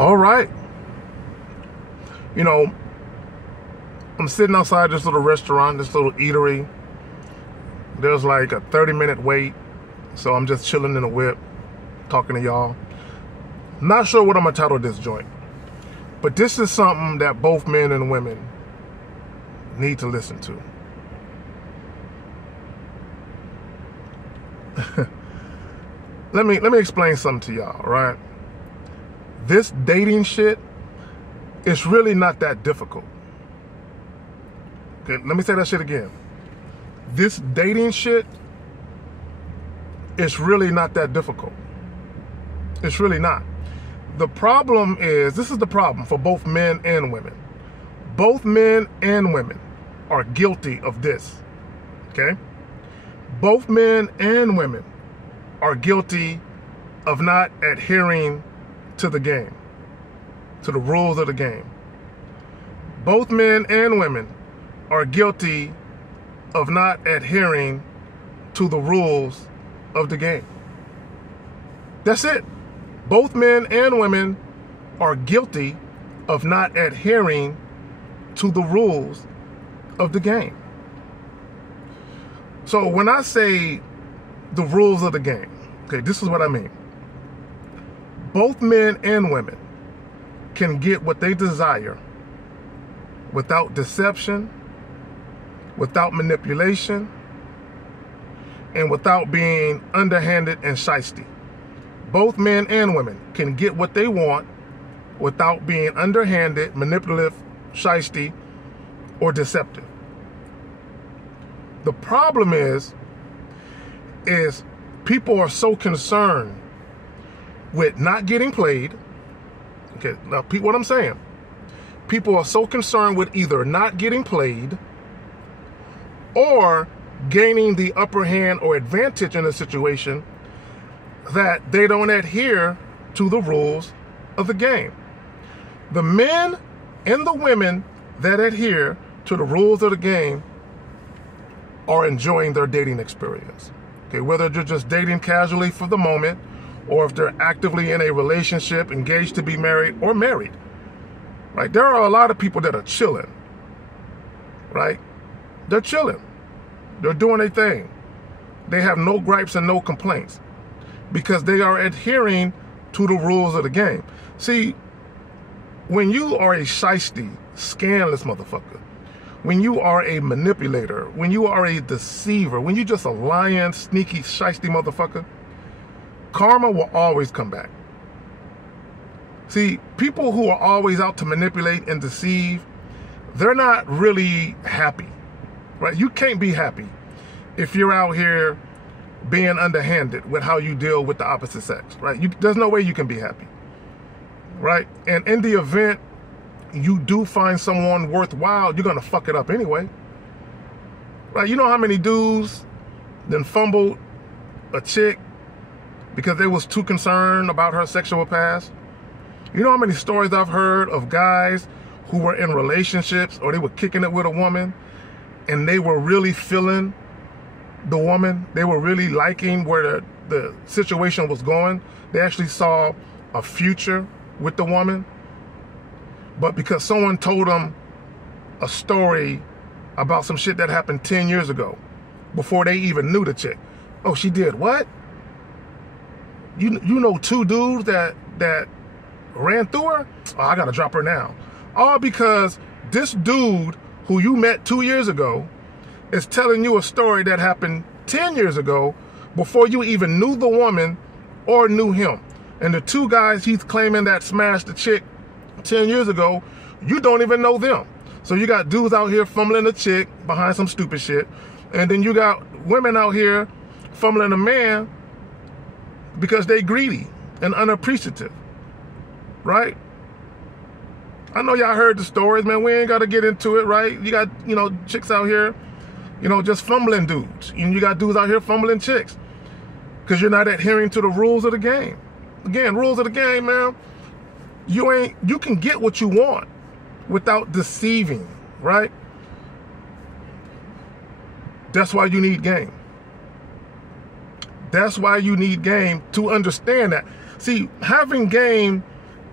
All right. You know, I'm sitting outside this little restaurant, this little eatery. There's like a 30-minute wait. So I'm just chilling in the whip, talking to y'all. Not sure what I'm going to title this joint. But this is something that both men and women need to listen to. Let me explain something to y'all, right? This dating shit is really not that difficult. Okay, let me say that shit again. This dating shit is really not that difficult. It's really not. The problem is, this is the problem for both men and women. Both men and women are guilty of this, okay? Both men and women are guilty of not adhering to the game, to the rules of the game. Both men and women are guilty of not adhering to the rules of the game. That's it. Both men and women are guilty of not adhering to the rules of the game. So when I say the rules of the game, okay, this is what I mean. Both men and women can get what they desire without deception, without manipulation, and without being underhanded and shysty. Both men and women can get what they want without being underhanded, manipulative, shysty, or deceptive. The problem is people are so concerned with not getting played. Okay, now what I'm saying, people are so concerned with either not getting played or gaining the upper hand or advantage in a situation that they don't adhere to the rules of the game. The men and the women that adhere to the rules of the game are enjoying their dating experience. Okay, whether they're just dating casually for the moment, or if they're actively in a relationship, engaged to be married, or married. Right? There are a lot of people that are chilling. Right? They're chilling. They're doing their thing. They have no gripes and no complaints because they are adhering to the rules of the game. See, when you are a shysty, scandalous motherfucker, when you are a manipulator, when you are a deceiver, when you just a lying, sneaky, shysty motherfucker, karma will always come back. See, people who are always out to manipulate and deceive, they're not really happy, right? You can't be happy if you're out here being underhanded with how you deal with the opposite sex, right? There's no way you can be happy, right? And in the event you do find someone worthwhile, you're gonna fuck it up anyway, right? You know how many dudes then fumbled a chick because they was too concerned about her sexual past? You know how many stories I've heard of guys who were in relationships or they were kicking it with a woman and they were really feeling the woman. They were really liking where the situation was going. They actually saw a future with the woman. But because someone told them a story about some shit that happened 10 years ago before they even knew the chick. Oh, she did what? You know 2 dudes that ran through her? Oh, I gotta drop her now. All because this dude who you met 2 years ago is telling you a story that happened 10 years ago before you even knew the woman or knew him. And the 2 guys he's claiming that smashed the chick 10 years ago, you don't even know them. So you got dudes out here fumbling a chick behind some stupid shit. And then you got women out here fumbling a man because they greedy and unappreciative, right? I know y'all heard the stories, man. We ain't got to get into it, right? You got, chicks out here, just fumbling dudes. And you got dudes out here fumbling chicks because you're not adhering to the rules of the game. Again, rules of the game, man. You can get what you want without deceiving, right? That's why you need game. That's why you need game to understand that. See, having game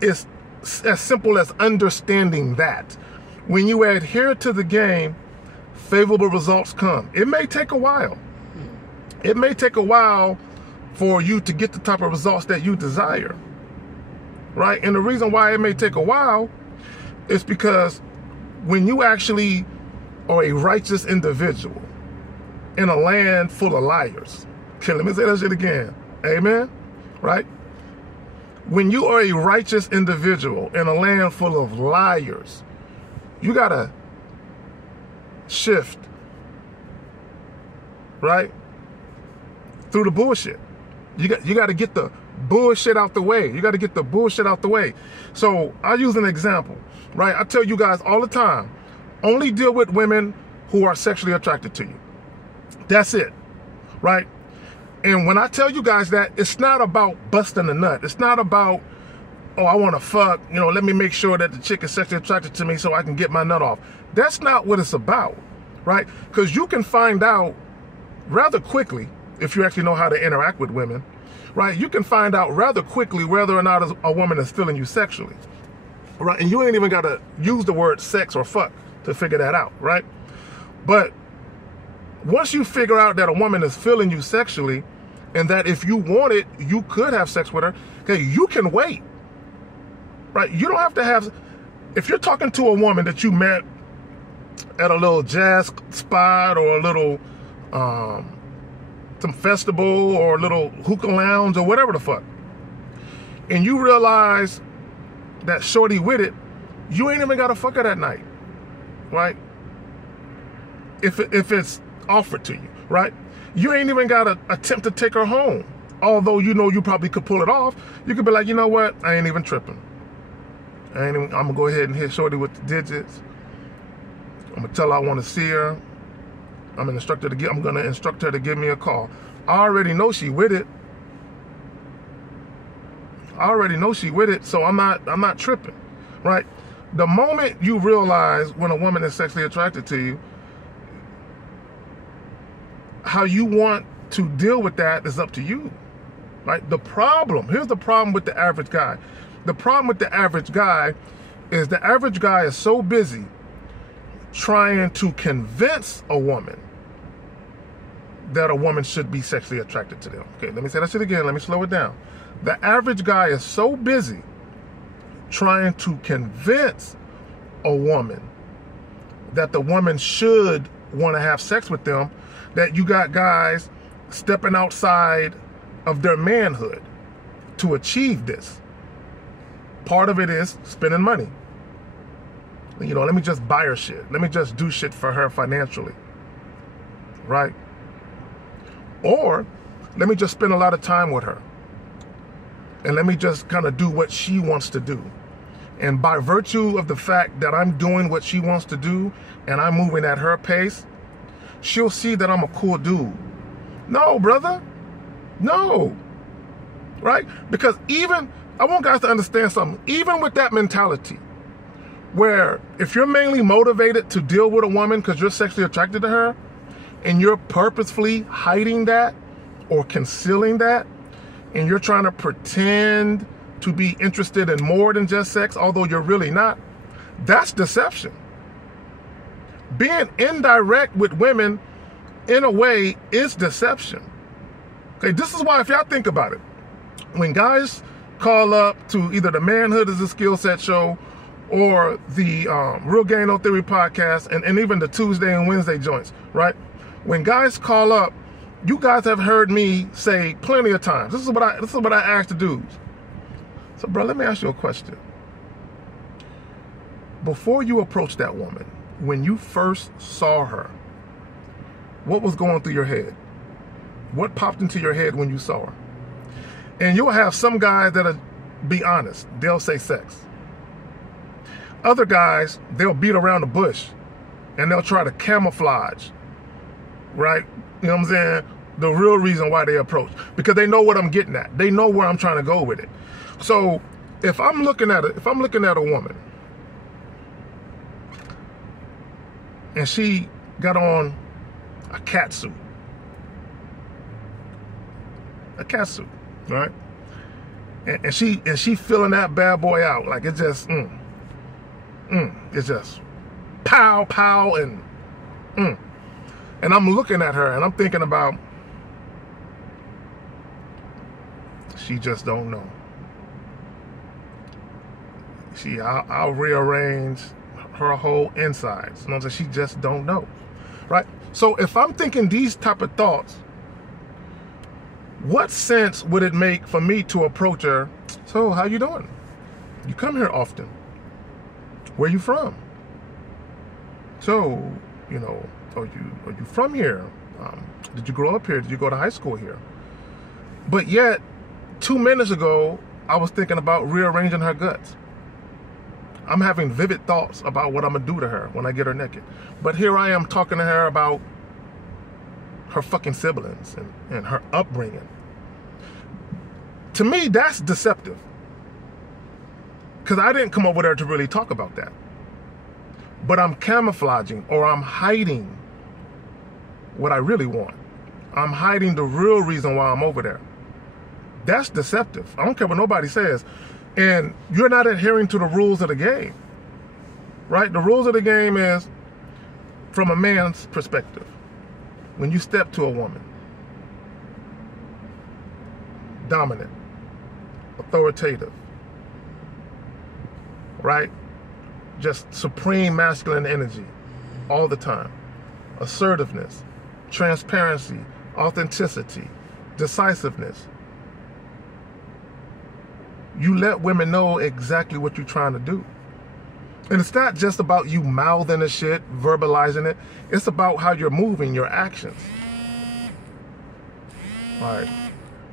is as simple as understanding that. When you adhere to the game, favorable results come. It may take a while. It may take a while for you to get the type of results that you desire, right? And the reason why it may take a while is because when you actually are a righteous individual in a land full of liars. Okay, let me say that shit again. Amen? Right? When you are a righteous individual in a land full of liars, you gotta shift, right, through the bullshit. You got to get the bullshit out the way. You got to get the bullshit out the way. So I use an example, right? I tell you guys all the time, only deal with women who are sexually attracted to you. That's it, right? And when I tell you guys that, it's not about busting a nut. It's not about, oh, I want to fuck, you know, let me make sure that the chick is sexually attracted to me so I can get my nut off. That's not what it's about, right? Because you can find out rather quickly, if you actually know how to interact with women, right? You can find out rather quickly whether or not a woman is feeling you sexually, right? And you ain't even got to use the word sex or fuck to figure that out, right? But once you figure out that a woman is feeling you sexually and that if you want it, you could have sex with her, okay, you can wait, right? You don't have to have, if you're talking to a woman that you met at a little jazz spot or a little, some festival or a little hookah lounge or whatever the fuck, and you realize that shorty with it, you ain't even gotta fuck her that night, right? If it's offered to you, right? You ain't even gotta attempt to take her home. Although you know you probably could pull it off, you could be like, you know what? I ain't even tripping. I'm gonna go ahead and hit shorty with the digits. I'm gonna tell her I want to see her. I'm gonna instruct her to give me a call. I already know she with it. So I'm not tripping, right? The moment you realize when a woman is sexually attracted to you, how you want to deal with that is up to you, right? Here's the problem with the average guy. The problem with the average guy is the average guy is so busy trying to convince a woman that a woman should be sexually attracted to them. Okay, let me say that shit again. Let me slow it down. The average guy is so busy trying to convince a woman that the woman should want to have sex with them that you got guys stepping outside of their manhood to achieve this. Part of it is spending money. You know, let me just buy her shit. Let me just do shit for her financially, right? Or let me just spend a lot of time with her. And let me just kind of do what she wants to do. And by virtue of the fact that I'm doing what she wants to do and I'm moving at her pace, she'll see that I'm a cool dude. No, brother. No. Right? Because I want guys to understand something. Even with that mentality, where if you're mainly motivated to deal with a woman because you're sexually attracted to her, and you're purposefully hiding that or concealing that, and you're trying to pretend to be interested in more than just sex, although you're really not, that's deception. Being indirect with women, in a way, is deception. Okay, this is why, if y'all think about it, when guys call up to either the Manhood is a Skill Set show or the Real Game No Theory podcast and even the Tuesday and Wednesday joints, right? When guys call up, you guys have heard me say plenty of times, this is what I ask the dudes. So, bro, let me ask you a question. Before you approached that woman, when you first saw her, what was going through your head? What popped into your head when you saw her? And you'll have some guys that'll be honest. They'll say sex. Other guys, they'll beat around the bush and they'll try to camouflage, right? You know what I'm saying? The real reason why they approach. Because they know what I'm getting at. They know where I'm trying to go with it. So if I'm looking at a woman and she got on a cat suit, right? and she feeling that bad boy out. Like it just, it's just pow, pow, and I'm looking at her and I'm thinking about, she just don't know. I'll rearrange her whole insides. You know what I'm saying? She just don't know, right? So if I'm thinking these type of thoughts, what sense would it make for me to approach her? So how you doing? You come here often. Where you from? So, you know, are you from here? Did you grow up here? Did you go to high school here? But yet, 2 minutes ago, I was thinking about rearranging her guts. I'm having vivid thoughts about what I'm gonna do to her when I get her naked. But here I am talking to her about her fucking siblings and her upbringing. To me, that's deceptive. Because I didn't come over there to really talk about that. But I'm camouflaging or I'm hiding what I really want. I'm hiding the real reason why I'm over there. That's deceptive. I don't care what nobody says. And you're not adhering to the rules of the game, right? The rules of the game is, from a man's perspective, when you step to a woman, dominant, authoritative, right? Just supreme masculine energy all the time. Assertiveness, transparency, authenticity, decisiveness. You let women know exactly what you're trying to do. And it's not just about you mouthing the shit, verbalizing it. It's about how you're moving, your actions. All right.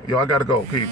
Yo, I gotta go. Peace.